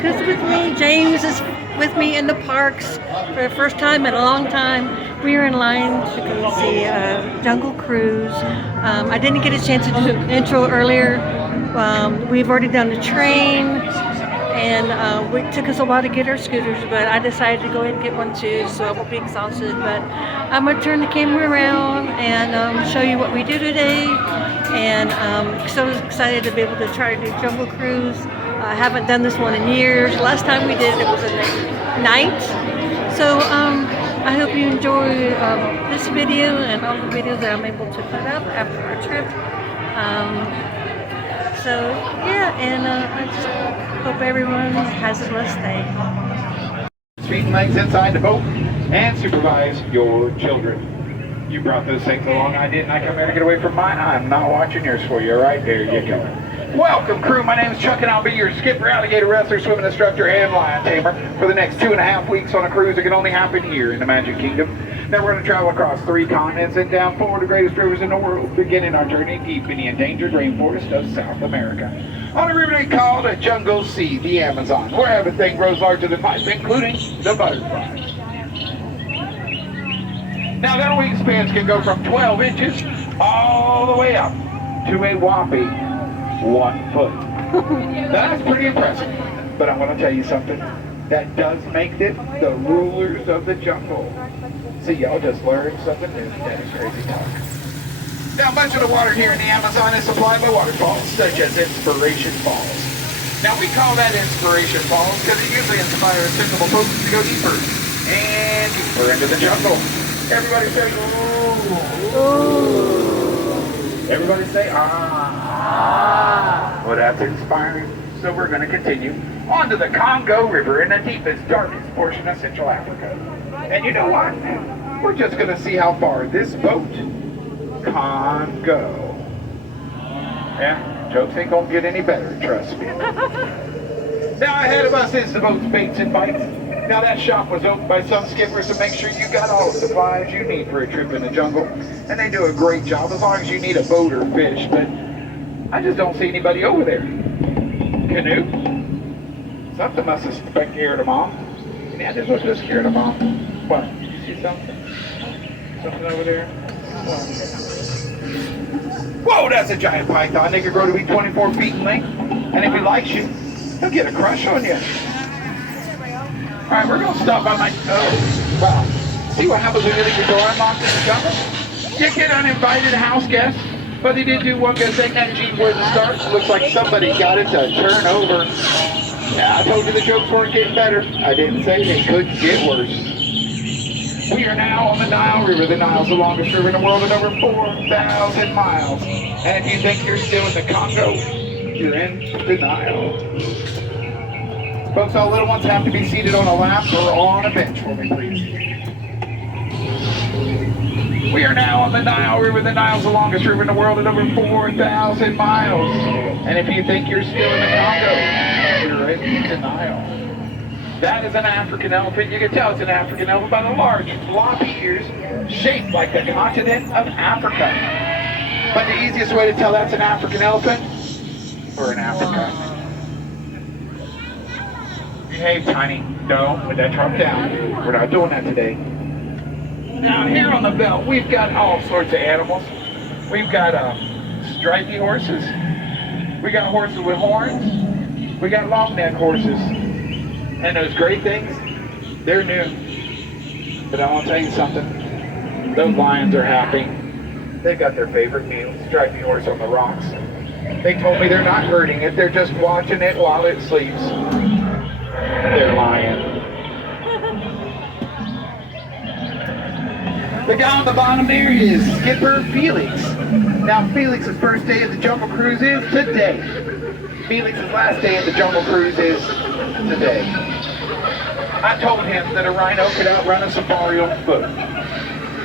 Cook's with me. James is with me in the parks for the first time in a long time. We are in line to go see Jungle Cruise. I didn't get a chance to do the intro earlier. We've already done the train, and it took us a while to get our scooters, but I decided to go ahead and get one too, so I won't be exhausted. But I'm going to turn the camera around and show you what we do today. And I'm so excited to be able to try to do Jungle Cruise. I haven't done this one in years. Last time we did it was in the night. So I hope you enjoy this video and all the videos that I'm able to put up after our trip. So yeah, and I just hope everyone has a blessed day. Feet and legs inside the boat and supervise your children. You brought those things along, I didn't. I come here to get away from mine. I'm not watching yours for you. All right, there you go. Welcome, crew. My name is Chuck, and I'll be your skipper, alligator wrestler, swimming instructor, and lion tamer for the next 2.5 weeks on a cruise that can only happen here in the Magic Kingdom. Now we're going to travel across 3 continents and down 4 of the greatest rivers in the world, beginning our journey deep in the endangered rainforest of South America. On a river they call the Jungle Sea, the Amazon, where everything grows larger than life, including the butterflies. Now their wingspans can go from 12 inches all the way up to a whopping 1 foot. That's pretty impressive. But I want to tell you something. That does make them the rulers of the jungle. See, y'all just learned something new. That is crazy talk. Now much of the water here in the Amazon is supplied by waterfalls, such as Inspiration Falls. Now we call that Inspiration Falls because it usually inspires sensible folks to go deeper and deeper into the jungle. Everybody say, ooh. Ooh. Everybody say, ah. Well, that's inspiring. So we're going to continue on to the Congo River in the deepest, darkest portion of Central Africa. And you know what? We're just going to see how far this boat can go. Yeah, jokes ain't going to get any better, trust me. Now ahead of us is the boat's baits and bites. Now that shop was opened by some skippers to make sure you got all the supplies you need for a trip in the jungle. And they do a great job as long as you need a boat or fish. But I just don't see anybody over there. Canoe? Something must have scared them off. Yeah, this was just scared them off. What? Did you see something? Something over there? What? Whoa, that's a giant python. They could grow to be 24 feet in length. And if he likes you, he'll get a crush on you. Alright, we're going to stop by my... Oh, wow. See what happens when you leave your door unlocked in the jungle? You get uninvited house guests. But they did do one good thing. That Jeep where it starts. Looks like somebody got it to turn over. Now, I told you the jokes weren't getting better. I didn't say they couldn't get worse. We are now on the Nile River. The Nile's the longest river in the world at over 4,000 miles. And if you think you're still in the Congo, you're in denial. Folks, all little ones have to be seated on a lap or on a bench for me, please. We are now on the Nile River. The Nile's the longest river in the world at over 4,000 miles. And if you think you're still in the Congo, you're in denial. That is an African elephant. You can tell it's an African elephant by the large, floppy ears shaped like the continent of Africa. But the easiest way to tell that's an African elephant, we're in Africa. Behave, Tiny. No, put that truck down. We're not doing that today. Now here on the belt, we've got all sorts of animals. We've got stripy horses. We got horses with horns. We got long neck horses. And those gray things, they're new. But I want to tell you something. Those lions are happy. They've got their favorite meal, stripy horse on the rocks. They told me they're not hurting it. They're just watching it while it sleeps. They're lying. The guy on the bottom there is Skipper Felix. Now Felix's first day of the Jungle Cruise is today. Felix's last day of the Jungle Cruise is today. I told him that a rhino could outrun a safari on foot.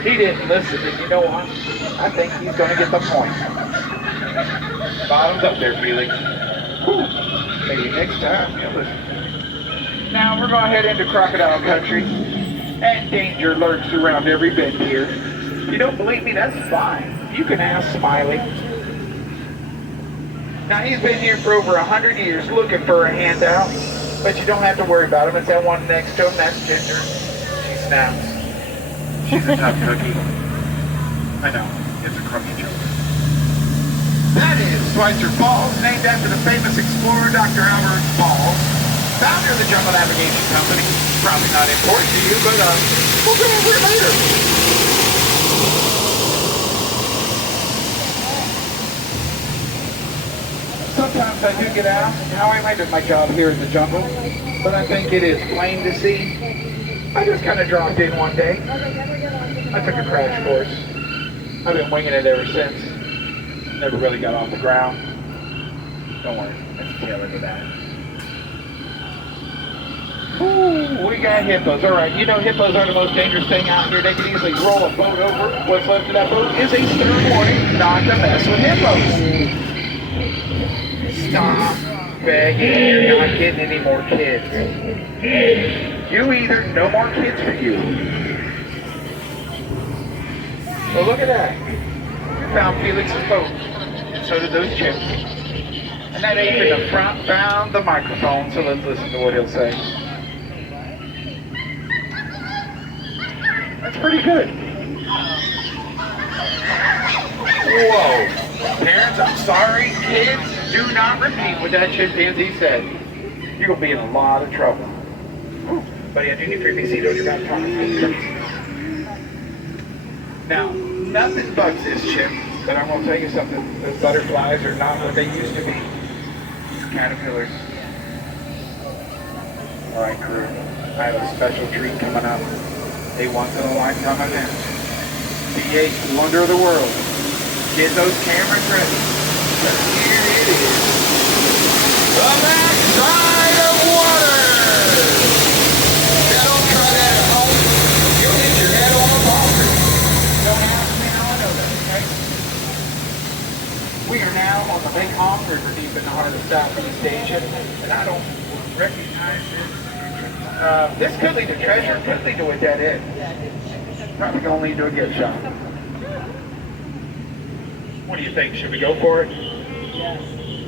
He didn't listen, and you know what? I think he's going to get the point. Bottoms up there, Felix. Whew. Maybe next time you'll listen. Now we're going to head into crocodile country. And danger lurks around every bend here. If you don't believe me, that's fine. You can ask Smiley. Now he's been here for over 100 years looking for a handout. But you don't have to worry about him. It's that one next to him, that's Ginger. She snaps. She's a tough cookie. I know, it's a crummy joke. That is Schweitzer Falls, named after the famous explorer Dr. Albert Ball, founder of the Jungle Navigation Company. Probably not important to you, but we'll go over it later. Sometimes I do get asked how I landed my job here in the jungle, but I think it is plain to see. I just kind of dropped in one day. I took a crash course. I've been winging it ever since. Never really got off the ground. Don't worry, that's the tail end of that. Ooh, we got hippos. All right, you know hippos are the most dangerous thing out here. They can easily roll a boat over. What's left of that boat is a stern warning not to mess with hippos. Stop begging. You're not getting any more kids. You either no more kids for you. Well, look at that. We found Felix's boat. And so did those chicks. And that ape in the front found the microphone, so let's listen to what he'll say. That's pretty good. Whoa. Parents, I'm sorry. Kids, do not repeat what that chimpanzee said. You're going to be in a lot of trouble. Buddy, I do need 3 besitos. You're about to talk. Now, nothing bugs this chip, but I'm going to tell you something. Those butterflies are not what they used to be. Caterpillars. All right, crew. I have a special treat coming up. A once-in-a-lifetime event. The 8th wonder of the world. Get those cameras ready. Because here it is. The backside of water! Now don't try that at home. You'll hit your head on the boulder. Don't ask me how I know that, okay? We are now on the Mekong River deep in the heart of the Southeast Asia, and I don't recognize this. This could lead to treasure, could lead to a dead end. Probably gonna lead to a gift shop. What do you think? Should we go for it? Yes.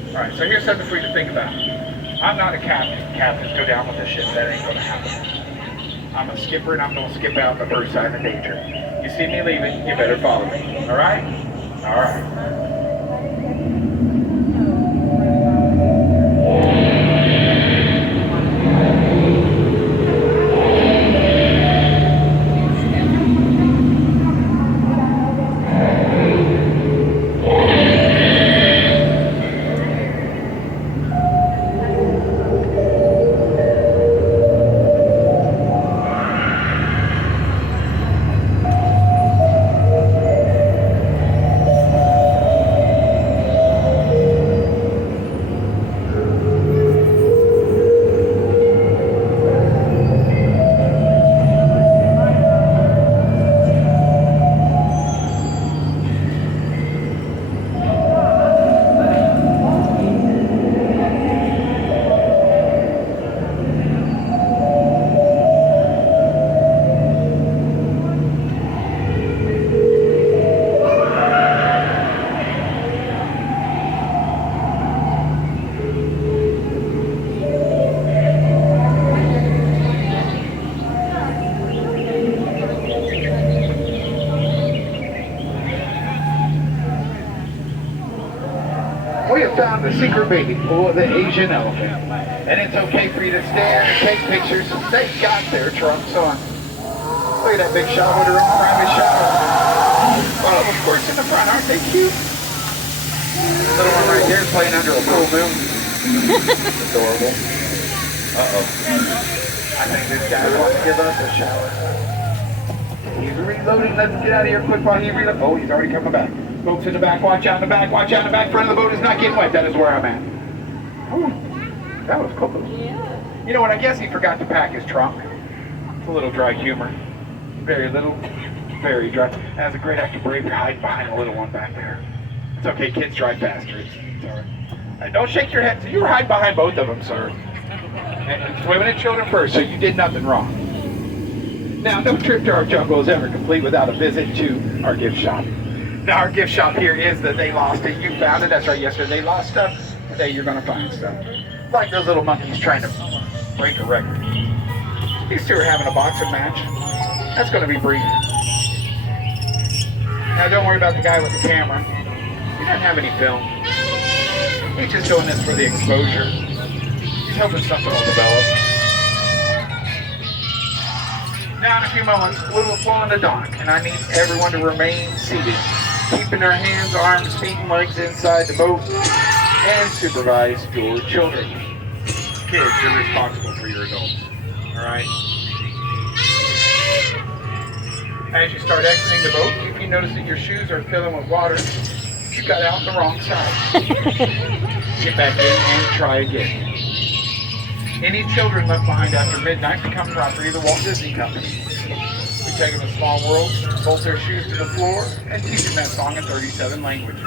All right, so here's something for you to think about. I'm not a captain. Captains go down with the ship. That ain't gonna happen. I'm a skipper, and I'm gonna skip out the first sign of danger. You see me leaving, you better follow me. All right? All right. We have found the secret baby pool of the Asian elephant. And it's okay for you to stare and take pictures. They got their trunks on. Look at that big shot with her arm around his shower. Well, of course, in the front, aren't they cute? Little one right there is playing under a full moon. Adorable. Uh-oh. I think this guy wants to give us a shower. He's reloading. Let's get out of here quick while he reloads. Oh, he's already coming back. Folks in the back, watch out in the back, watch out in the back. Front of the boat is not getting wet. That is where I'm at. Ooh, that was cool. Yeah. You know what? I guess he forgot to pack his trunk. It's a little dry humor. Very little, very dry. As a great actor, brave, you're hiding behind a little one back there. It's okay, kids drive faster. It's all right. Don't shake your head. So you were hiding behind both of them, sir. And women and children first, so you did nothing wrong. Now, no trip to our jungle is ever complete without a visit to our gift shop. Now, our gift shop here is the They Lost It. You found it. That's right. Yesterday they lost stuff. Today you're going to find stuff. Like those little monkeys trying to break a record. These two are having a boxing match. That's going to be brief. Now don't worry about the guy with the camera. He doesn't have any film. He's just doing this for the exposure. He's hoping something will develop. Now in a few moments, we will flow on the dock, and I need everyone to remain seated, keeping their hands, arms, feet, and legs inside the boat, and supervise your children. Kids, you're responsible for your adults. Alright? As you start exiting the boat, if you notice that your shoes are filling with water, you got out the wrong side. Get back in and try again. Any children left behind after midnight become property of the Walt Disney Company. We take them to Small World, bolt their shoes to the floor, and teach them that song in 37 languages.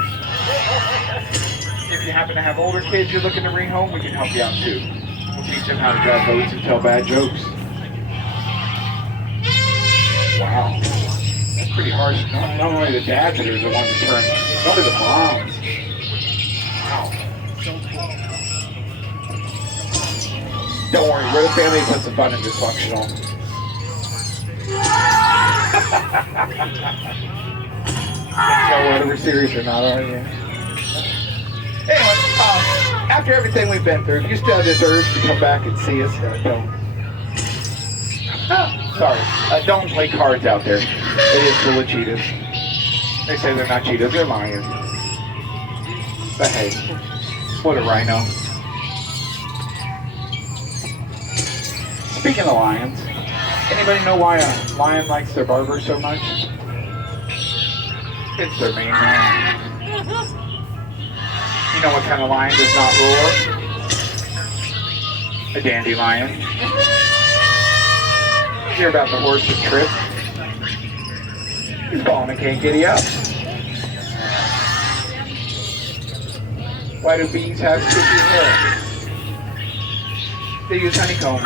If you happen to have older kids you're looking to bring home, we can help you out too. We'll teach them how to drive boats and tell bad jokes. Wow. That's pretty harsh. Not only the dads that are the ones that turn, not only the moms. Wow. Don't worry, we're the family that puts the fun and dysfunctional. Can't tell whether we're serious or not, are you? Anyway, after everything we've been through, if you still have this urge to come back and see us, don't. Sorry, don't play cards out there. It is full of cheetahs. They say they're not cheetahs, they're lions. But hey, what a rhino. Speaking of lions, anybody know why a lion likes their barber so much? It's their main man. You know what kind of lion does not roar? A dandelion. Hear about the horse's trip? He's falling and can't giddy up. Why do bees have sticky hair? They use honeycomb